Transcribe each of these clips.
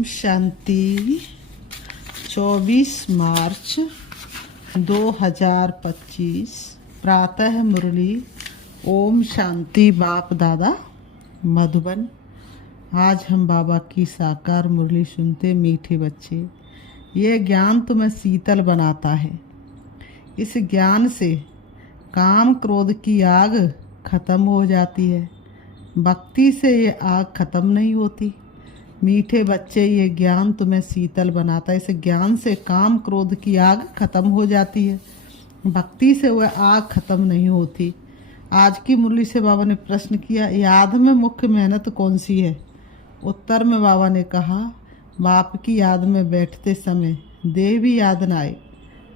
ओम शांति। 24 मार्च 2025 प्रातः मुरली। ओम शांति। बाप दादा मधुबन। आज हम बाबा की साकार मुरली सुनते। मीठे बच्चे, ये ज्ञान तुम्हें शीतल बनाता है। इस ज्ञान से काम क्रोध की आग खत्म हो जाती है। भक्ति से ये आग खत्म नहीं होती। मीठे बच्चे, ये ज्ञान तुम्हें शीतल बनाता है। इस ज्ञान से काम क्रोध की आग खत्म हो जाती है। भक्ति से वह आग खत्म नहीं होती। आज की मुरली से बाबा ने प्रश्न किया, याद में मुख्य मेहनत कौन सी है? उत्तर में बाबा ने कहा, बाप की याद में बैठते समय देह भी याद न आए,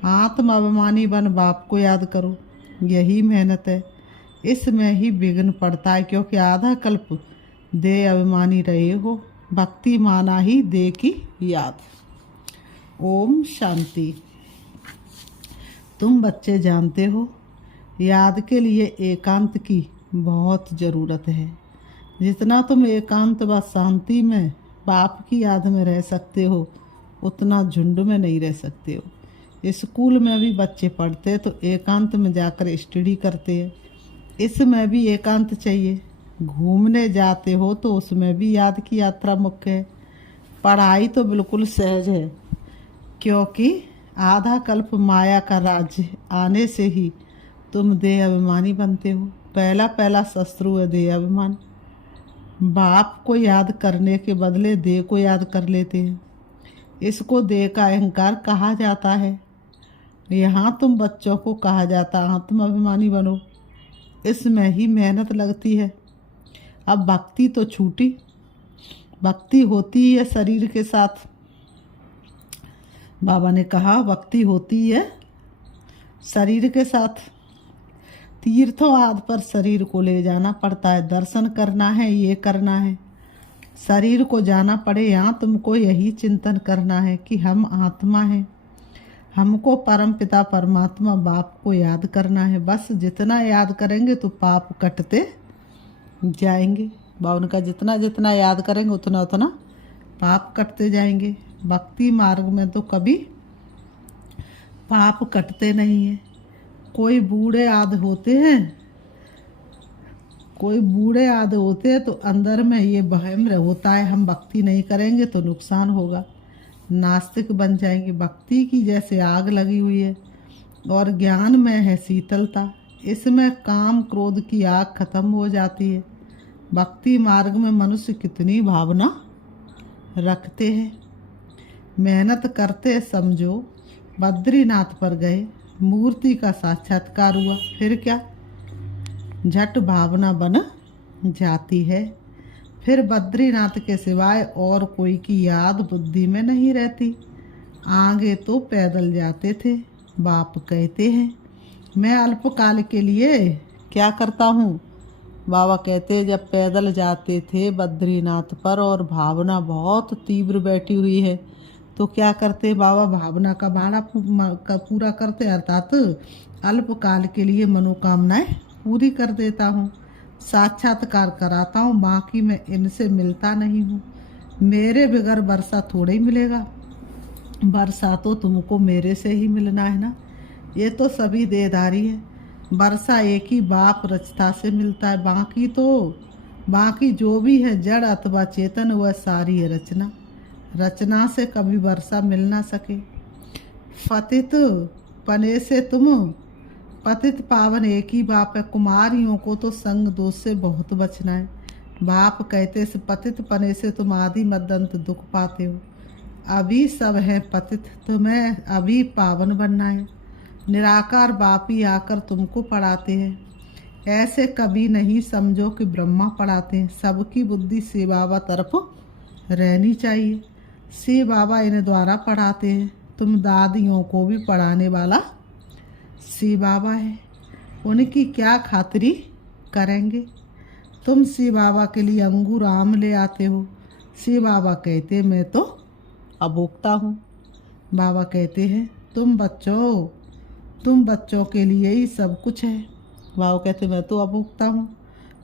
आत्म अभिमानी बन बाप को याद करो। यही मेहनत है। इसमें ही विघ्न पड़ता है, क्योंकि आधा कल्प देह अभिमानी रहे हो। भक्ति माना ही देह की याद। ओम शांति। तुम बच्चे जानते हो, याद के लिए एकांत की बहुत ज़रूरत है। जितना तुम एकांत व शांति में बाप की याद में रह सकते हो, उतना झुंड में नहीं रह सकते हो। स्कूल में भी बच्चे पढ़ते तो एकांत में जाकर स्टडी करते हैं। इसमें भी एकांत चाहिए। घूमने जाते हो तो उसमें भी याद की यात्रा मुख्य है। पढ़ाई तो बिल्कुल सहज है, क्योंकि आधा कल्प माया का राज्य आने से ही तुम देह अभिमानी बनते हो। पहला शत्रु है देह अभिमान। बाप को याद करने के बदले देह को याद कर लेते हैं। इसको देह का अहंकार कहा जाता है। यहाँ तुम बच्चों को कहा जाता आत्म अभिमानी बनो। इसमें ही मेहनत लगती है। अब भक्ति तो छूटी। भक्ति होती है शरीर के साथ। बाबा ने कहा, भक्ति होती है शरीर के साथ। तीर्थों आदि पर शरीर को ले जाना पड़ता है। दर्शन करना है, ये करना है। शरीर को जाना पड़े, यहाँ तुमको यही चिंतन करना है कि हम आत्मा हैं। हमको परमपिता परमात्मा बाप को याद करना है। बस जितना याद करेंगे तो पाप कटते जाएंगे। बावन का जितना जितना याद करेंगे उतना उतना पाप कटते जाएंगे। भक्ति मार्ग में तो कभी पाप कटते नहीं है। कोई बूढ़े आद होते हैं तो अंदर में ये वहम होता है, हम भक्ति नहीं करेंगे तो नुकसान होगा, नास्तिक बन जाएंगे। भक्ति की जैसे आग लगी हुई है और ज्ञान में है शीतलता। इसमें काम क्रोध की आग खत्म हो जाती है। भक्ति मार्ग में मनुष्य कितनी भावना रखते हैं, मेहनत करते। समझो बद्रीनाथ पर गए, मूर्ति का साक्षात्कार हुआ, फिर क्या? झट भावना बन जाती है। फिर बद्रीनाथ के सिवाय और कोई की याद बुद्धि में नहीं रहती। आगे तो पैदल जाते थे। बाप कहते हैं, मैं अल्पकाल के लिए क्या करता हूँ? बाबा कहते हैं, जब पैदल जाते थे बद्रीनाथ पर और भावना बहुत तीव्र बैठी हुई है तो क्या करते बाबा? भावना का भाड़ा पूरा करते, अर्थात अल्पकाल के लिए मनोकामनाएं पूरी कर देता हूँ, साक्षात्कार कराता हूँ। बाकी मैं इनसे मिलता नहीं हूँ। मेरे बगैर वर्षा थोड़े ही मिलेगा। वर्षा तो तुमको मेरे से ही मिलना है ना। ये तो सभी देहधारी है। वर्षा एक ही बाप रचता से मिलता है। बाकी जो भी है जड़ अथवा चेतन, वह सारी है रचना। रचना से कभी वर्षा मिल ना सके। पतित पने से तुम पतित पावन एक ही बाप है। कुमारियों को तो संग दोष से बहुत बचना है। बाप कहते से पतित पने से तुम आदि मद्दंत दुख पाते हो। अभी सब है पतित, तुम्हें अभी पावन बनना है। निराकार बाप ही आकर तुमको पढ़ाते हैं। ऐसे कभी नहीं समझो कि ब्रह्मा पढ़ाते हैं। सबकी बुद्धि शिव बाबा तरफ रहनी चाहिए। शिव बाबा इन्हें द्वारा पढ़ाते हैं। तुम दादियों को भी पढ़ाने वाला शिव बाबा है। उनकी क्या खातिरी करेंगे? तुम शिव बाबा के लिए अंगूर आम ले आते हो। शिव बाबा कहते, मैं तो अभोक्ता हूँ। बाबा कहते हैं, तुम बच्चों के लिए ही सब कुछ है। बाबा कहते, मैं तो अभोक्ता हूँ।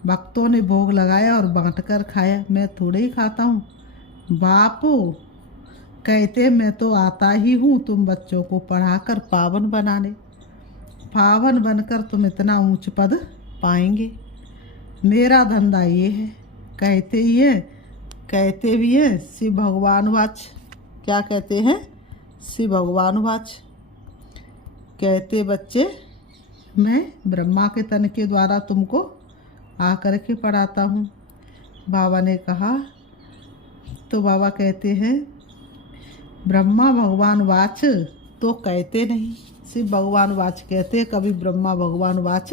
भक्तों ने भोग लगाया और बांट कर खाया, मैं थोड़े ही खाता हूँ। बाप कहते मैं तो आता ही हूँ तुम बच्चों को पढ़ाकर पावन बनाने, पावन बनकर तुम इतना ऊंच पद पाएंगे। मेरा धंधा ये है। कहते ही है, कहते भी हैं शिव भगवान वाच। क्या कहते हैं? शिव भगवान वाच। कहते बच्चे मैं ब्रह्मा के तन के द्वारा तुमको आकर के पढ़ाता हूँ। बाबा ने कहा, तो बाबा कहते हैं ब्रह्मा भगवान वाच तो कहते नहीं, शिव भगवान वाच कहते, कभी ब्रह्मा भगवान वाच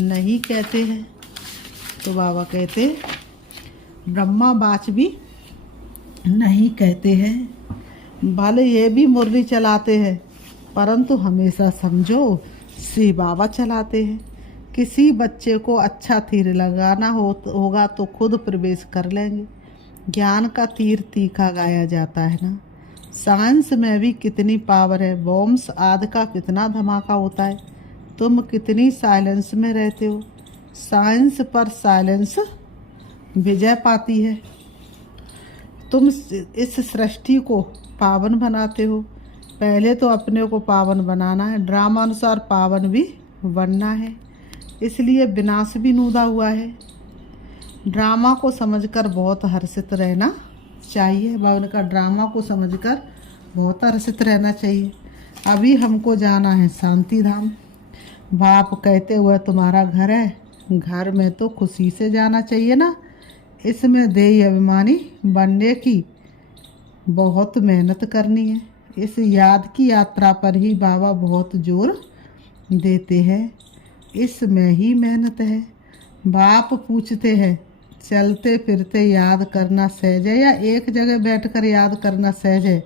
नहीं कहते हैं। तो बाबा कहते ब्रह्मा वाच भी नहीं कहते हैं। भले ये भी मुरली चलाते हैं, परंतु हमेशा समझो शिव बाबा चलाते हैं। किसी बच्चे को अच्छा तीर लगाना होगा तो खुद प्रवेश कर लेंगे। ज्ञान का तीर तीखा गाया जाता है ना। साइंस में भी कितनी पावर है, बॉम्ब्स आदि का कितना धमाका होता है। तुम कितनी साइलेंस में रहते हो। साइंस पर साइलेंस विजय पाती है। तुम इस सृष्टि को पावन बनाते हो। पहले तो अपने को पावन बनाना है, ड्रामा अनुसार पावन भी बनना है। इसलिए विनाश भी नूदा हुआ है। ड्रामा को समझकर बहुत हर्षित रहना चाहिए। बाबा का ड्रामा को समझकर बहुत हर्षित रहना चाहिए। अभी हमको जाना है शांति धाम। बाप कहते हुए तुम्हारा घर है, घर में तो खुशी से जाना चाहिए ना। इसमें देही अभिमानी बनने की बहुत मेहनत करनी है। इस याद की यात्रा पर ही बाबा बहुत जोर देते हैं। इसमें ही मेहनत है। बाप पूछते हैं चलते फिरते याद करना सहज है या एक जगह बैठकर याद करना सहज है?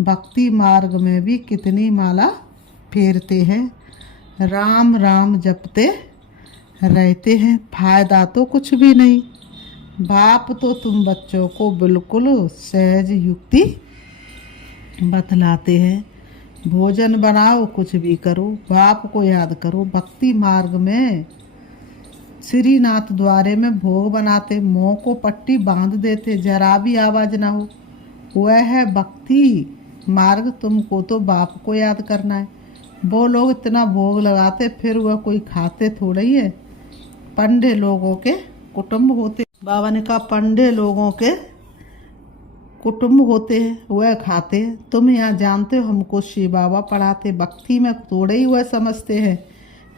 भक्ति मार्ग में भी कितनी माला फेरते हैं, राम राम जपते रहते हैं, फायदा तो कुछ भी नहीं। बाप तो तुम बच्चों को बिल्कुल सहज युक्ति बतलाते हैं। भोजन बनाओ, कुछ भी करो, बाप को याद करो। भक्ति मार्ग में श्रीनाथ द्वारे में भोग बनाते, मुँह को पट्टी बांध देते, जरा भी आवाज ना हो। वह है भक्ति मार्ग। तुमको तो बाप को याद करना है। वो लोग इतना भोग लगाते, फिर वह कोई खाते थोड़ा ही है। पंडे लोगों के कुटुंब होते, बाबा ने कहा पंडे लोगों के कुटुंब होते हैं, वह खाते हैं। तुम यहाँ जानते हो हमको शिव बाबा पढ़ाते। भक्ति में थोड़े ही वह समझते हैं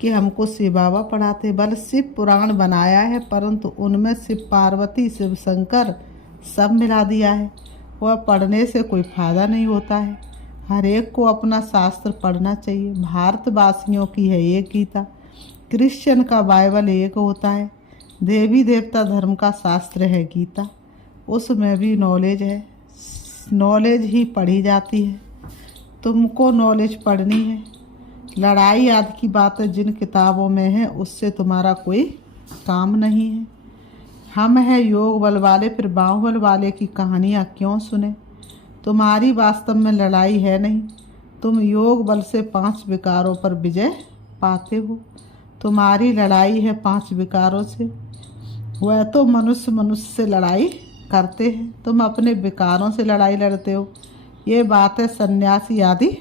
कि हमको शिव बाबा पढ़ाते। बल शिव पुराण बनाया है, परंतु उनमें शिव पार्वती शिव शंकर सब मिला दिया है। वह पढ़ने से कोई फायदा नहीं होता है। हर एक को अपना शास्त्र पढ़ना चाहिए। भारतवासियों की है एक गीता, क्रिश्चियन का बाइबल एक होता है, देवी देवता धर्म का शास्त्र है गीता। उसमें भी नॉलेज है, नॉलेज ही पढ़ी जाती है। तुमको नॉलेज पढ़नी है। लड़ाई आदि की बातें जिन किताबों में है उससे तुम्हारा कोई काम नहीं है। हम है योग बल वाले, फिर बाहुबल वाले की कहानियाँ क्यों सुने? तुम्हारी वास्तव में लड़ाई है नहीं। तुम योग बल से 5 विकारों पर विजय पाते हो। तुम्हारी लड़ाई है 5 विकारों से। वह तो मनुष्य मनुष्य से लड़ाई करते हैं, तुम अपने विकारों से लड़ाई लड़ते हो। ये बातें सन्यासी आदि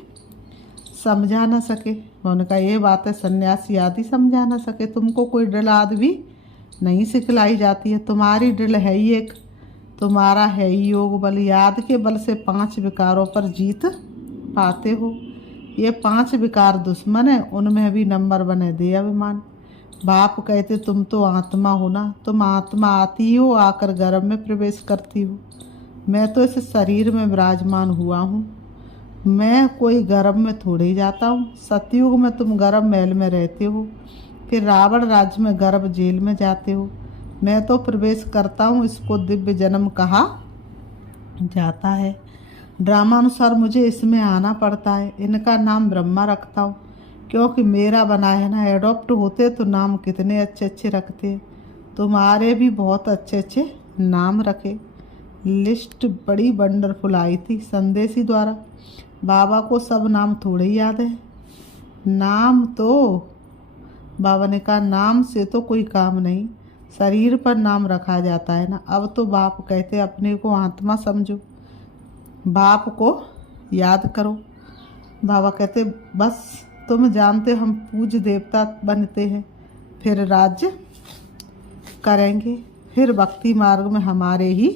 समझा न सके। उनका ये बातें सन्यासी आदि समझा न सके। तुमको कोई ड्रिल आदि भी नहीं सिखलाई जाती है। तुम्हारी ड्रिल है ही एक, तुम्हारा है ही योग बल। याद के बल से 5 विकारों पर जीत पाते हो। ये 5 विकार दुश्मन है, उनमें भी नंबर 1 है देह अभिमान। बाप कहते तुम तो आत्मा हो ना, तुम आत्मा आती हो, आकर गर्भ में प्रवेश करती हो। मैं तो इस शरीर में विराजमान हुआ हूँ। मैं कोई गर्भ में थोड़े ही जाता हूँ। सतयुग में तुम गर्भ महल में रहते हो, फिर रावण राज्य में गर्भ जेल में जाते हो। मैं तो प्रवेश करता हूँ, इसको दिव्य जन्म कहा जाता है। ड्रामानुसार मुझे इसमें आना पड़ता है। इनका नाम ब्रह्मा रखता हूँ, क्योंकि मेरा बना है ना। एडॉप्ट होते तो नाम कितने अच्छे अच्छे रखते। तुम्हारे भी बहुत अच्छे अच्छे नाम रखे। लिस्ट बड़ी वंडरफुल आई थी संदेशी द्वारा। बाबा को सब नाम थोड़े ही याद है। नाम तो बाबा ने कहा नाम से तो कोई काम नहीं, शरीर पर नाम रखा जाता है ना। अब तो बाप कहते अपने को आत्मा समझो। बाप को याद करो। बाबा कहते बस तुम जानते हम पूज्य देवता बनते हैं, फिर राज्य करेंगे, फिर भक्ति मार्ग में हमारे ही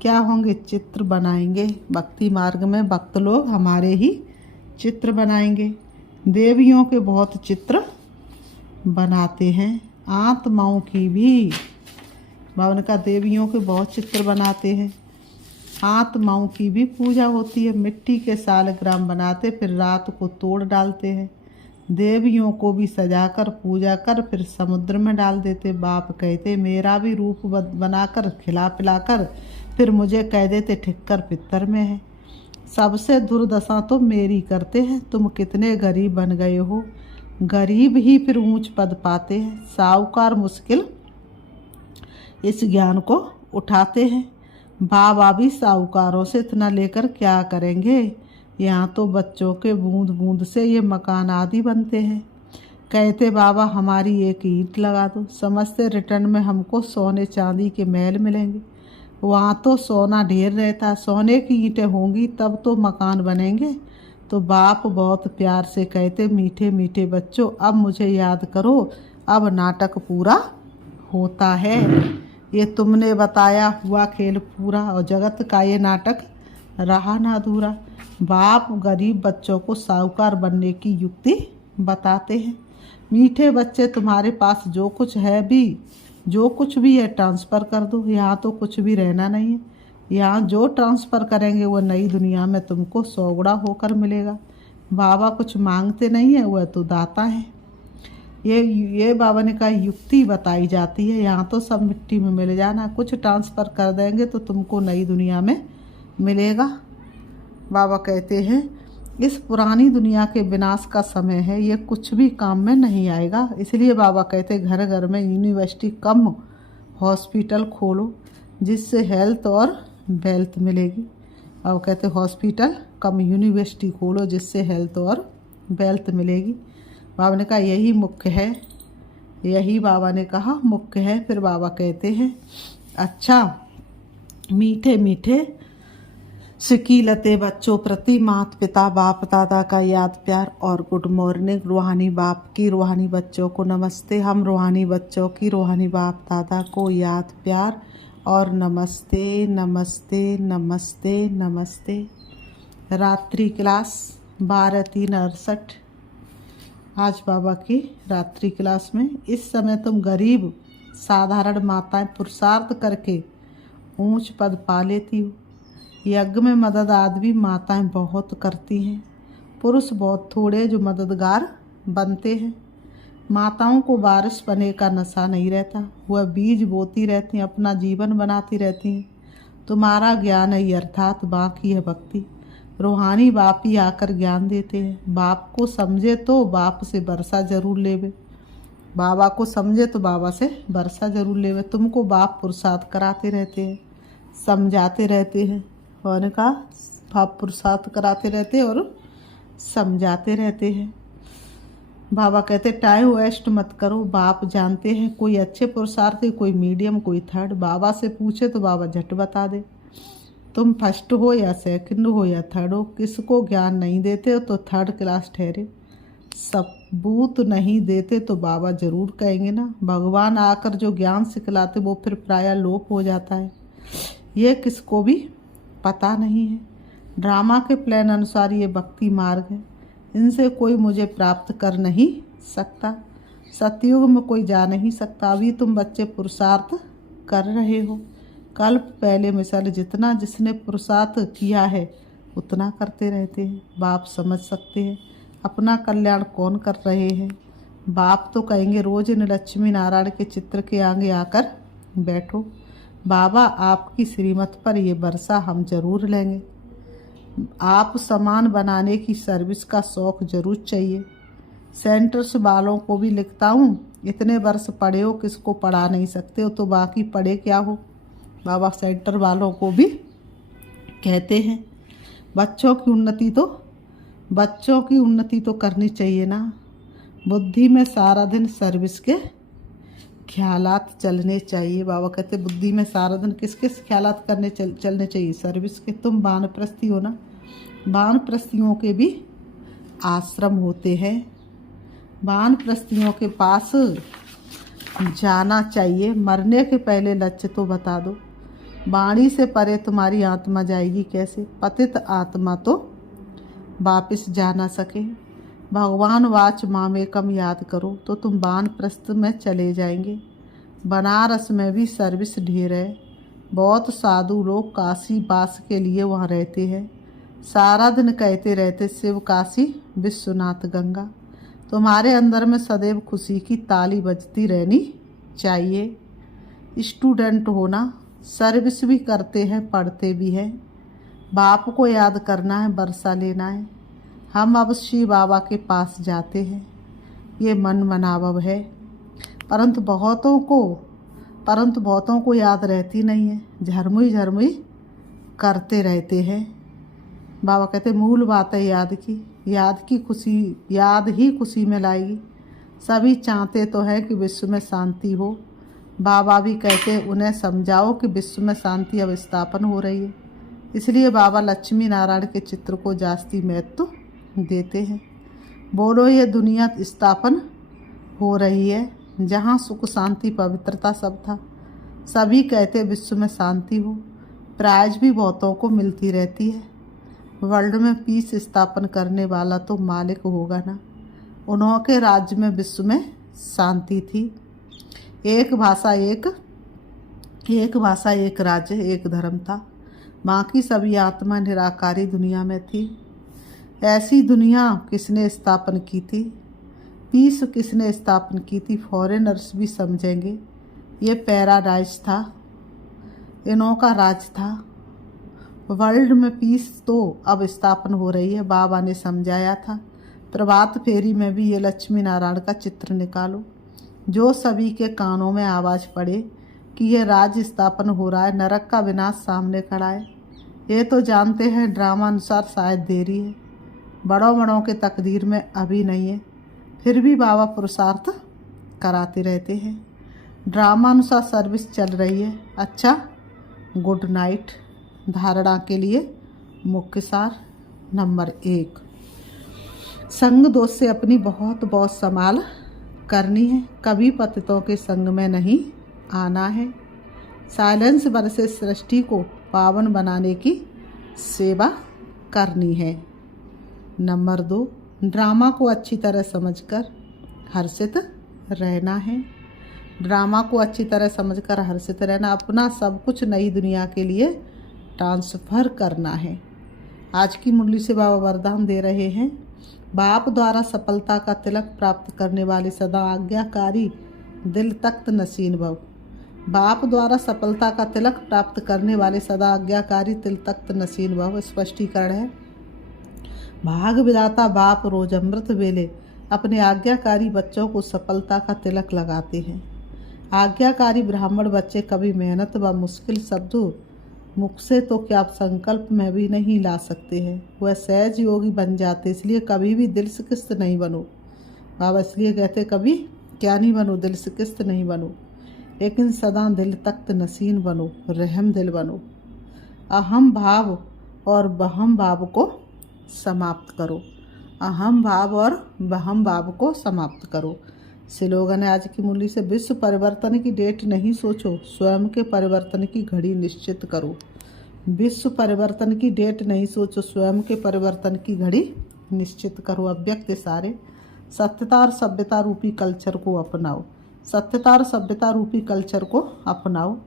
क्या होंगे, चित्र बनाएंगे। भक्ति मार्ग में भक्त लोग हमारे ही चित्र बनाएंगे। देवियों के बहुत चित्र बनाते हैं, आत्माओं की भी। बाबा ने कहा देवियों के बहुत चित्र बनाते हैं, आत्माओं की भी पूजा होती है। मिट्टी के सालग्राम बनाते, फिर रात को तोड़ डालते हैं। देवियों को भी सजाकर पूजा कर फिर समुद्र में डाल देते। बाप कहते मेरा भी रूप बनाकर खिला पिलाकर फिर मुझे कह देते ठिक्कर पित्तर में है। सबसे दुर्दशा तो मेरी करते हैं। तुम कितने गरीब बन गए हो। गरीब ही फिर ऊंच पद पाते हैं, साहूकार मुश्किल इस ज्ञान को उठाते हैं। बाबा भी साहूकारों से इतना लेकर क्या करेंगे। यहाँ तो बच्चों के बूंद बूंद से ये मकान आदि बनते हैं। कहते बाबा हमारी एक ईंट लगा दो, समझते रिटर्न में हमको सोने चांदी के महल मिलेंगे। वहाँ तो सोना ढेर रहता, सोने की ईंटें होंगी तब तो मकान बनेंगे। तो बाप बहुत प्यार से कहते मीठे मीठे बच्चों अब मुझे याद करो, अब नाटक पूरा होता है। ये तुमने बताया हुआ खेल पूरा और जगत का ये नाटक रहा ना अधूरा। बाप गरीब बच्चों को साहूकार बनने की युक्ति बताते हैं। मीठे बच्चे तुम्हारे पास जो कुछ भी है ट्रांसफ़र कर दो। यहाँ तो कुछ भी रहना नहीं है। यहाँ जो ट्रांसफ़र करेंगे वो नई दुनिया में तुमको 100 गुना होकर मिलेगा। बाबा कुछ मांगते नहीं है, वह तो दाता है। ये बाबा ने कहा युक्ति बताई जाती है। यहाँ तो सब मिट्टी में मिल जाना, कुछ ट्रांसफ़र कर देंगे तो तुमको नई दुनिया में मिलेगा। बाबा कहते हैं इस पुरानी दुनिया के विनाश का समय है, ये कुछ भी काम में नहीं आएगा। इसलिए बाबा कहते घर घर में यूनिवर्सिटी कम हॉस्पिटल खोलो, जिससे हेल्थ और वेल्थ मिलेगी। और कहते हॉस्पिटल कम यूनिवर्सिटी खोलो, जिससे हेल्थ और वेल्थ मिलेगी। बाबा ने कहा यही मुख्य है, यही बाबा ने कहा मुख्य है। फिर बाबा कहते हैं अच्छा मीठे मीठे सिकीलते बच्चों प्रति माता पिता बाप दादा का याद प्यार और गुड मॉर्निंग। रूहानी बाप की रूहानी बच्चों को नमस्ते। हम रूहानी बच्चों की रूहानी बाप दादा को याद प्यार और नमस्ते नमस्ते नमस्ते नमस्ते। रात्रि क्लास 12/3/68। आज बाबा की रात्रि क्लास में इस समय तुम गरीब साधारण माताएं पुरुषार्थ करके ऊंच पद पा लेती हो। यज्ञ में मदद आदि माताएं बहुत करती हैं, पुरुष बहुत थोड़े जो मददगार बनते हैं। माताओं को बारिश पने का नशा नहीं रहता, वह बीज बोती रहती हैं, अपना जीवन बनाती रहती हैं। तुम्हारा ज्ञान है अर्थात बाकी है भक्ति। रूहानी बाप ही आकर ज्ञान देते हैं। बाप को समझे तो बाप से वर्षा जरूर लेवे, बाबा को समझे तो बाबा से वर्षा जरूर लेवे। तुमको बाप पुरुषार्थ कराते रहते हैं, समझाते रहते हैं। और कहा बाप पुरुषार्थ कराते रहते हैं और समझाते रहते हैं। बाबा कहते टाइम वेस्ट मत करो। बाप जानते हैं कोई अच्छे पुरुषार्थी, कोई मीडियम, कोई थर्ड। बाबा से पूछे तो बाबा झट बता दे। तुम फर्स्ट हो या सेकंड हो या थर्ड हो, किसको ज्ञान नहीं देते हो तो थर्ड क्लास ठहरे। सबूत नहीं देते तो बाबा जरूर कहेंगे ना। भगवान आकर जो ज्ञान सिखलाते वो फिर प्रायः लोप हो जाता है, ये किसको भी पता नहीं है। ड्रामा के प्लान अनुसार ये भक्ति मार्ग है, इनसे कोई मुझे प्राप्त कर नहीं सकता। सतयुग में कोई जा नहीं सकता। अभी तुम बच्चे पुरुषार्थ कर रहे हो, कल्प पहले मिसाल जितना जिसने पुरुषार्थ किया है उतना करते रहते हैं। बाप समझ सकते हैं अपना कल्याण कौन कर रहे हैं। बाप तो कहेंगे रोज इन लक्ष्मी नारायण के चित्र के आगे आकर बैठो। बाबा आपकी श्रीमत पर ये वर्षा हम जरूर लेंगे। आप सामान बनाने की सर्विस का शौक जरूर चाहिए। सेंटर्स वालों को भी लिखता हूँ, इतने वर्ष पढ़े हो, किसको पढ़ा नहीं सकते हो तो बाकी पढ़े क्या हो। बाबा सेंटर वालों को भी कहते हैं बच्चों की उन्नति तो करनी चाहिए ना। बुद्धि में सारा दिन सर्विस के ख्यालात चलने चाहिए। बाबा कहते बुद्धि में सारा दिन किस किस ख्यालात करने चलने चाहिए? सर्विस के। तुम वानप्रस्थी हो ना, वानप्रस्थियों के भी आश्रम होते हैं, वानप्रस्थियों के पास जाना चाहिए। मरने के पहले लक्ष्य तो बता दो। वाणी से परे तुम्हारी आत्मा जाएगी कैसे? पतित आत्मा तो वापस जा ना सके। भगवान वाच मामेकम याद करो तो तुम वानप्रस्थ में चले जाएंगे। बनारस में भी सर्विस ढेर है। बहुत साधु लोग काशी वास के लिए वहाँ रहते हैं। सारा दिन कहते रहते शिव काशी विश्वनाथ गंगा। तुम्हारे अंदर में सदैव खुशी की ताली बजती रहनी चाहिए। स्टूडेंट होना, सर्विस भी करते हैं, पढ़ते भी हैं। बाप को याद करना है, बरसा लेना है। हम अब शिव बाबा के पास जाते हैं, ये मन मनावब है। परंतु बहुतों को याद रहती नहीं है, झरमुई झरमुई करते रहते हैं। बाबा कहते मूल बात है याद की। याद ही खुशी में लाएगी। सभी चाहते तो है कि विश्व में शांति हो। बाबा भी कहते उन्हें समझाओ कि विश्व में शांति अब स्थापन हो रही है। इसलिए बाबा लक्ष्मी नारायण के चित्र को जास्ती महत्व देते हैं। बोलो ये दुनिया स्थापन हो रही है, जहाँ सुख शांति पवित्रता सब था। सभी कहते विश्व में शांति हो। प्राइज भी बहुतों को मिलती रहती है। वर्ल्ड में पीस स्थापन करने वाला तो मालिक होगा ना। उन्होंने राज्य में विश्व में शांति थी। एक भाषा एक राज्य एक धर्म था। बाकी सभी आत्मा निराकारी दुनिया में थी। ऐसी दुनिया किसने स्थापन की थी? पीस किसने स्थापन की थी? फॉरेनर्स भी समझेंगे ये पैराडाइज था, इन्हों का राज था। वर्ल्ड में पीस तो अब स्थापन हो रही है। बाबा ने समझाया था। प्रभात फेरी में भी ये लक्ष्मी नारायण का चित्र निकालो, जो सभी के कानों में आवाज़ पड़े कि ये राज स्थापन हो रहा है। नरक का विनाश सामने खड़ा है। ये तो जानते हैं ड्रामा अनुसार शायद देरी है, बड़ों के तकदीर में अभी नहीं है। फिर भी बाबा पुरुषार्थ कराते रहते हैं। ड्रामा अनुसार सर्विस चल रही है। अच्छा, गुड नाइट। धारणा के लिए मुख्य सार नंबर 1, संग दोष से अपनी बहुत संभाल करनी है। कभी पतितों के संग में नहीं आना है। साइलेंस वर्सेस सृष्टि को पावन बनाने की सेवा करनी है। नंबर 2, ड्रामा को अच्छी तरह समझकर हर्षित रहना है। ड्रामा को अच्छी तरह समझकर हर्षित रहना, अपना सब कुछ नई दुनिया के लिए ट्रांसफ़र करना है। आज की मुरली से बाबा वरदान दे रहे हैं। बाप द्वारा सफलता का तिलक प्राप्त करने वाले सदा आज्ञाकारी दिल तख्त नसीन भव। बाप द्वारा सफलता का तिलक प्राप्त करने वाले सदा आज्ञाकारी तिल तख्त नसीन भव। स्पष्टीकरण है, भाग विधाता बाप रोज अमृत वेले अपने आज्ञाकारी बच्चों को सफलता का तिलक लगाते हैं। आज्ञाकारी ब्राह्मण बच्चे कभी मेहनत व मुश्किल शब्दों मुख से तो क्या आप संकल्प में भी नहीं ला सकते हैं, वह सहज योगी बन जाते। इसलिए कभी भी दिल से किस्त नहीं बनो। बाबा इसलिए कहते कभी क्या नहीं बनो, दिल से किस्त नहीं बनो, लेकिन सदा दिल तख्त नसीन बनो, रहम दिल बनो। अहम भाव और बहम भाव को समाप्त करो। अहम भाव और बहम भाव को समाप्त करो। स्लोगन है आज की मुरली से, विश्व परिवर्तन की डेट नहीं सोचो, स्वयं के परिवर्तन की घड़ी निश्चित करो। विश्व परिवर्तन की डेट नहीं सोचो, स्वयं के परिवर्तन की घड़ी निश्चित करो। अव्यक्त सारे सत्यता और सभ्यता रूपी कल्चर को अपनाओ। सत्यता और सभ्यता रूपी कल्चर को अपनाओ।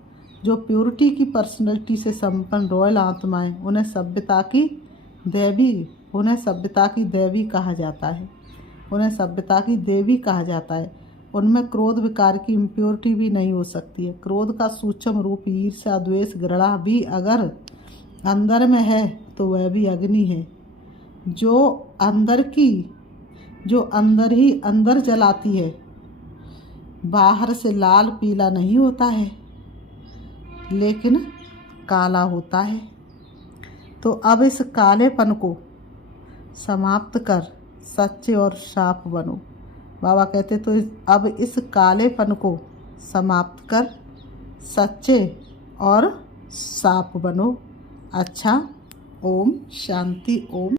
जो प्योरिटी की पर्सनैलिटी से संपन्न रॉयल आत्माएं, उन्हें सभ्यता की देवी कहा जाता है। उन्हें सभ्यता की देवी कहा जाता है। उनमें क्रोध विकार की इम्प्योरिटी भी नहीं हो सकती है। क्रोध का सूक्ष्म रूप ईर्ष्या द्वेष घृणा भी अगर अंदर में है तो वह भी अग्नि है, जो अंदर ही अंदर जलाती है। बाहर से लाल पीला नहीं होता है, लेकिन काला होता है। तो अब इस कालेपन को समाप्त कर सच्चे और साफ बनो। बाबा कहते तो अब इस कालेपन को समाप्त कर सच्चे और साफ बनो। अच्छा, ओम शांति, ओम